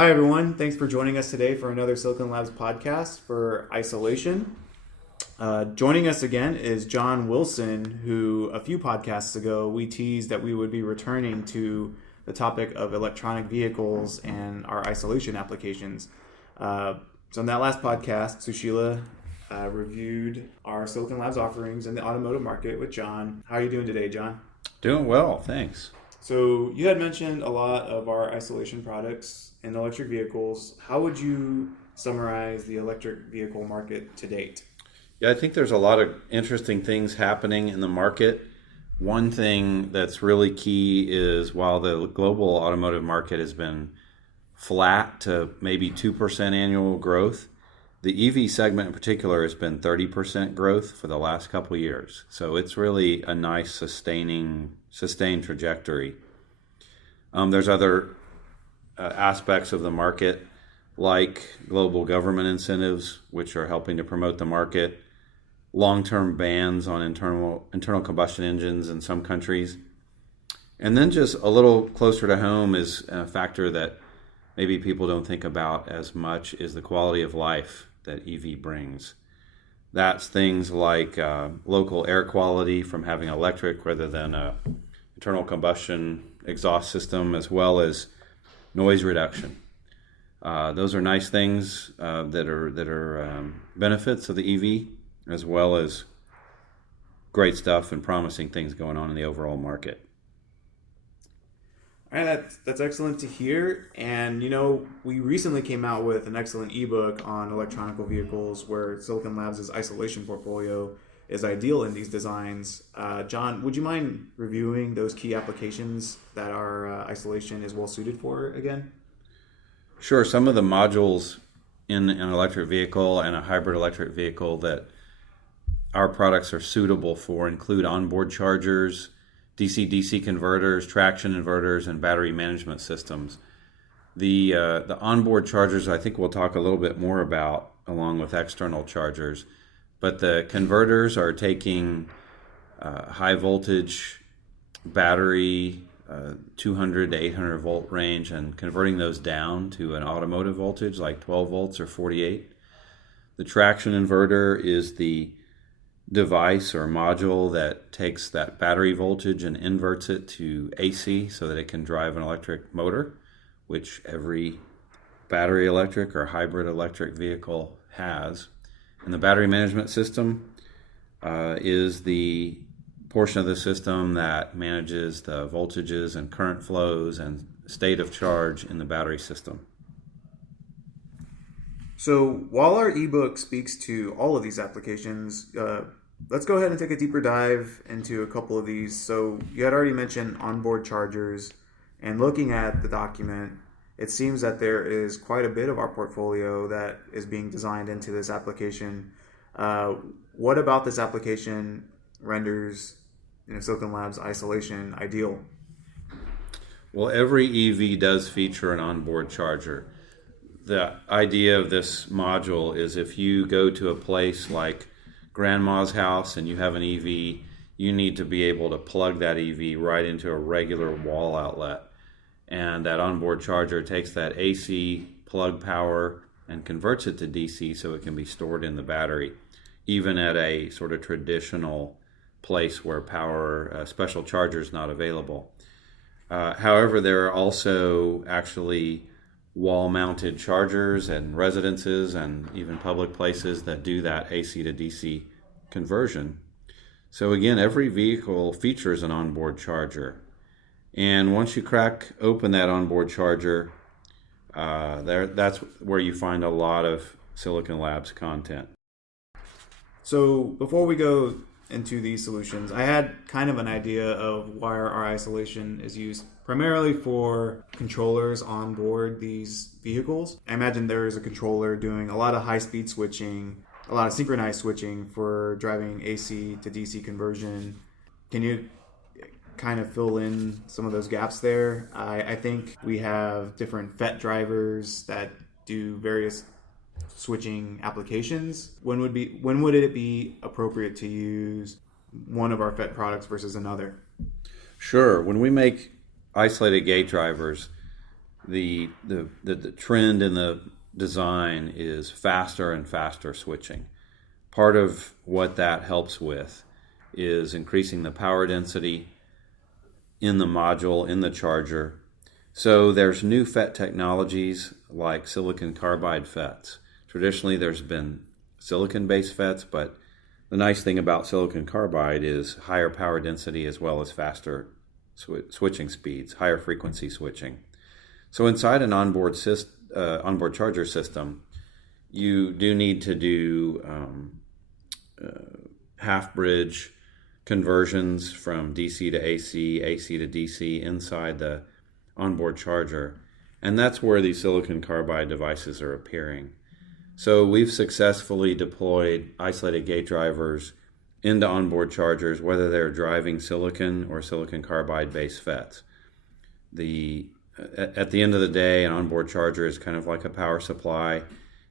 Hi, everyone. Thanks for joining us today for another Silicon Labs podcast for isolation. Joining us again is John Wilson, who a few podcasts ago we teased that we would be returning to the topic of electronic vehicles and our isolation applications. So in that last podcast, Sushila reviewed our Silicon Labs offerings in the automotive market with John. How are you doing today, John? Doing well, thanks. So you had mentioned a lot of our isolation products in electric vehicles. How would you summarize the electric vehicle market to date? Yeah, I think there's a lot of interesting things happening in the market. One thing that's really key is while the global automotive market has been flat to maybe 2% annual growth, the EV segment in particular has been 30% growth for the last couple of years. So it's really a nice sustained trajectory. There's other aspects of the market like global government incentives, which are helping to promote the market, long-term bans on internal combustion engines in some countries. And then just a little closer to home is a factor that maybe people don't think about as much is the quality of life that EV brings. That's things like local air quality from having electric rather than a internal combustion exhaust system, as well as noise reduction. Those are nice things that are benefits of the EV, as well as great stuff and promising things going on in the overall market. All right, that's excellent to hear. And, we recently came out with an excellent ebook on electronic vehicles where Silicon Labs' isolation portfolio is ideal in these designs. John, would you mind reviewing those key applications that our isolation is well suited for again? Sure. Some of the modules in an electric vehicle and a hybrid electric vehicle that our products are suitable for include onboard chargers, DC-DC converters, traction inverters, and battery management systems. The onboard chargers I think we'll talk a little bit more about along with external chargers, but the converters are taking high voltage battery, 200 to 800 volt range, and converting those down to an automotive voltage like 12 volts or 48. The traction inverter is the device or module that takes that battery voltage and inverts it to AC so that it can drive an electric motor, which every battery electric or hybrid electric vehicle has. And the battery management system is the portion of the system that manages the voltages and current flows and state of charge in the battery system. So while our ebook speaks to all of these applications, let's go ahead and take a deeper dive into a couple of these. So you had already mentioned onboard chargers, and looking at the document, it seems that there is quite a bit of our portfolio that is being designed into this application. What about this application renders Silicon Labs isolation ideal? Well, every EV does feature an onboard charger. The idea of this module is if you go to a place like grandma's house and you have an EV, you need to be able to plug that EV right into a regular wall outlet. And that onboard charger takes that AC plug power and converts it to DC so it can be stored in the battery, even at a sort of traditional place where power special charger is not available. However, there are also actually wall-mounted chargers and residences and even public places that do that AC to DC conversion. So again, every vehicle features an onboard charger. And once you crack open that onboard charger, that's where you find a lot of Silicon Labs content. So before we go into these solutions, I had kind of an idea of why our isolation is used primarily for controllers on board these vehicles. I imagine there is a controller doing a lot of high-speed switching, a lot of synchronized switching for driving AC to DC conversion. Can you kind of fill in some of those gaps there? I think we have different FET drivers that do various switching applications. When would it be appropriate to use one of our FET products versus another? Sure. When we make isolated gate drivers, the trend in the design is faster and faster switching. Part of what that helps with is increasing the power density in the module, in the charger. So there's new FET technologies like silicon carbide FETs. Traditionally, there's been silicon-based FETs, but the nice thing about silicon carbide is higher power density as well as faster switching speeds, higher frequency switching. So inside an onboard charger system, you do need to do half bridge conversions from DC to AC, AC to DC inside the onboard charger. And that's where these silicon carbide devices are appearing. So we've successfully deployed isolated gate drivers into onboard chargers, whether they're driving silicon or silicon carbide based FETs. At the end of the day, an onboard charger is kind of like a power supply.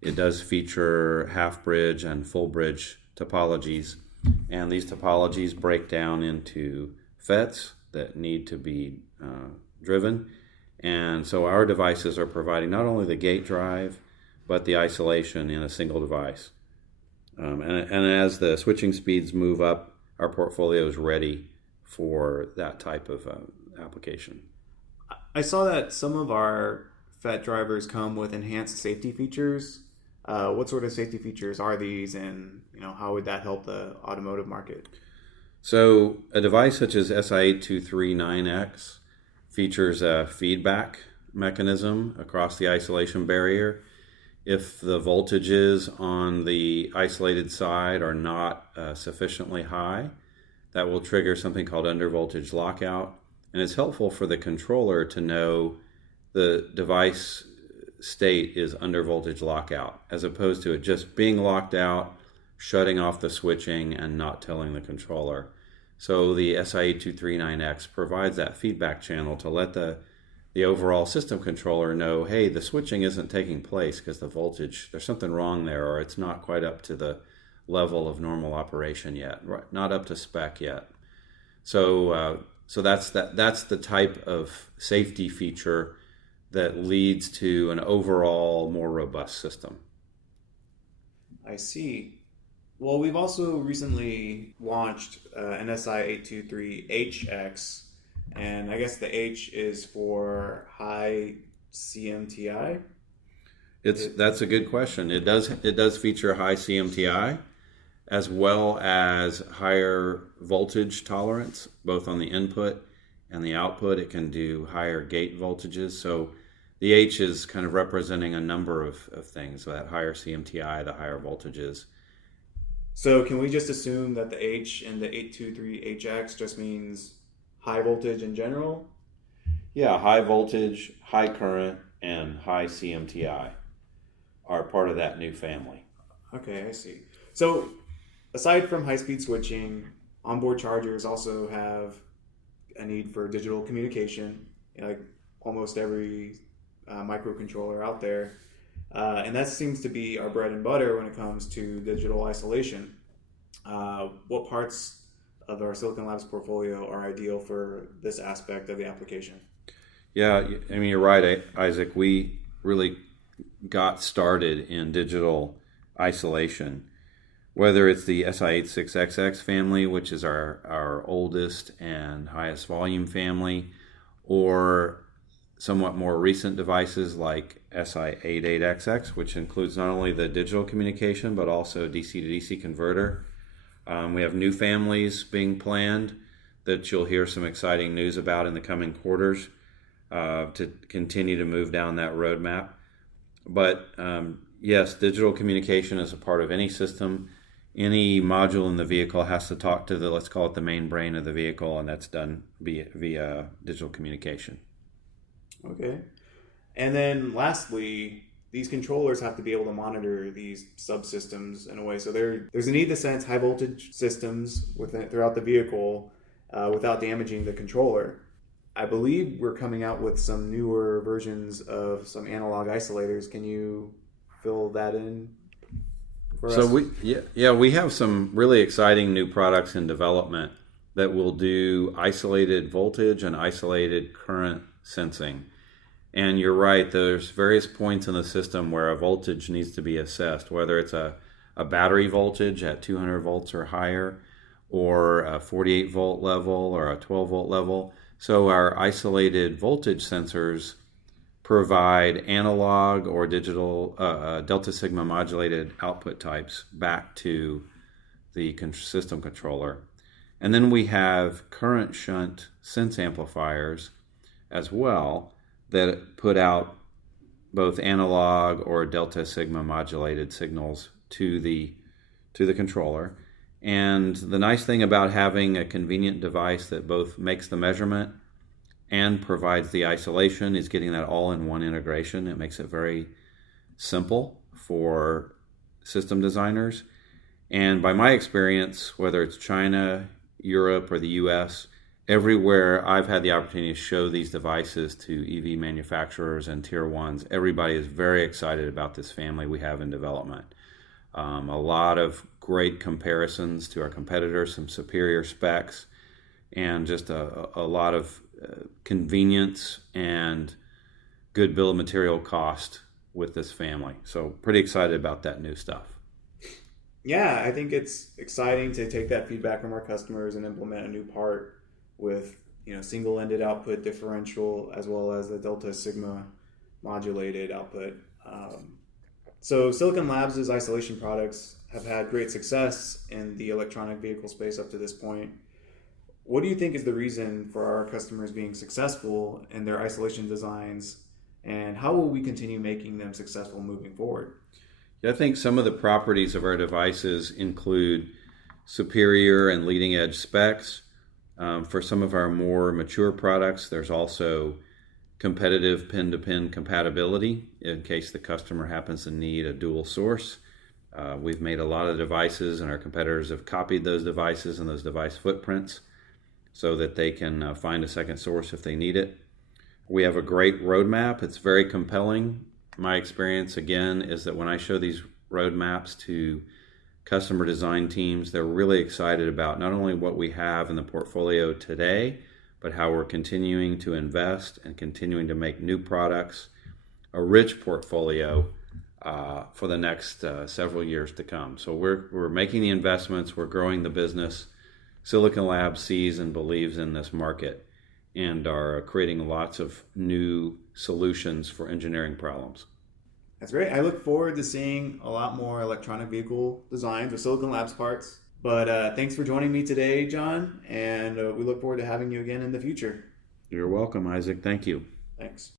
It does feature half bridge and full bridge topologies, and these topologies break down into FETs that need to be driven. And so our devices are providing not only the gate drive, but the isolation in a single device. And as the switching speeds move up, our portfolio is ready for that type of application. I saw that some of our FET drivers come with enhanced safety features. What sort of safety features are these, and how would that help the automotive market? So a device such as SI8239X features a feedback mechanism across the isolation barrier. If the voltages on the isolated side are not sufficiently high, that will trigger something called undervoltage lockout. And it's helpful for the controller to know the device state is undervoltage lockout, as opposed to it just being locked out, shutting off the switching, and not telling the controller. So the SI8239X provides that feedback channel to let the overall system controller know, hey, the switching isn't taking place because the voltage, there's something wrong there, or it's not quite up to the level of normal operation yet, not up to spec yet. So that's the type of safety feature that leads to an overall more robust system. I see. Well, we've also recently launched an SI823HX, and I guess the H is for high CMTI. That's a good question. It does feature high CMTI as well as higher voltage tolerance, both on the input and the output. It can do higher gate voltages. So the H is kind of representing a number of things. So that higher CMTI, the higher voltages. So can we just assume that the H in the 823HX just means high voltage in general? Yeah, high voltage, high current, and high CMTI are part of that new family. Okay, I see. So aside from high-speed switching, onboard chargers also have a need for digital communication, like almost every microcontroller out there. And that seems to be our bread and butter when it comes to digital isolation. What parts of our Silicon Labs portfolio are ideal for this aspect of the application? Yeah, I mean, you're right, Isaac. We really got started in digital isolation, whether it's the SI86XX family, which is our oldest and highest volume family, or somewhat more recent devices like SI88XX, which includes not only the digital communication, but also DC to DC converter. We have new families being planned that you'll hear some exciting news about in the coming quarters to continue to move down that roadmap. But yes, digital communication is a part of any system. Any module in the vehicle has to talk to let's call it the main brain of the vehicle, and that's done via digital communication. Okay. And then lastly, these controllers have to be able to monitor these subsystems in a way. So there's a need to sense high voltage systems throughout the vehicle without damaging the controller. I believe we're coming out with some newer versions of some analog isolators. Can you fill that in for us? So we have some really exciting new products in development that will do isolated voltage and isolated current sensing. And you're right, there's various points in the system where a voltage needs to be assessed, whether it's a battery voltage at 200 volts or higher, or a 48 volt level or a 12 volt level. So our isolated voltage sensors provide analog or digital delta sigma modulated output types back to the system controller. And then we have current shunt sense amplifiers as well that put out both analog or delta sigma modulated signals to the controller. And the nice thing about having a convenient device that both makes the measurement and provides the isolation is getting that all in one integration. It makes it very simple for system designers. And by my experience, whether it's China, Europe, or the US, everywhere I've had the opportunity to show these devices to EV manufacturers and tier ones, everybody is very excited about this family we have in development. A lot of great comparisons to our competitors, some superior specs, and just a lot of convenience and good bill of material cost with this family. So pretty excited about that new stuff. Yeah, I think it's exciting to take that feedback from our customers and implement a new part with single-ended output differential as well as the delta sigma modulated output. So Silicon Labs' isolation products have had great success in the electronic vehicle space up to this point. What do you think is the reason for our customers being successful in their isolation designs, and how will we continue making them successful moving forward? I think some of the properties of our devices include superior and leading edge specs. For some of our more mature products, there's also competitive pin-to-pin compatibility in case the customer happens to need a dual source. We've made a lot of devices, and our competitors have copied those devices and those device footprints so that they can find a second source if they need it. We have a great roadmap. It's very compelling. My experience, again, is that when I show these roadmaps to customer design teams, they're really excited about not only what we have in the portfolio today, but how we're continuing to invest and continuing to make new products, a rich portfolio for the next several years to come. So we're making the investments, we're growing the business. Silicon Labs sees and believes in this market and are creating lots of new solutions for engineering problems. That's great. I look forward to seeing a lot more electronic vehicle designs with Silicon Labs parts. But thanks for joining me today, John, and we look forward to having you again in the future. You're welcome, Isaac. Thank you. Thanks.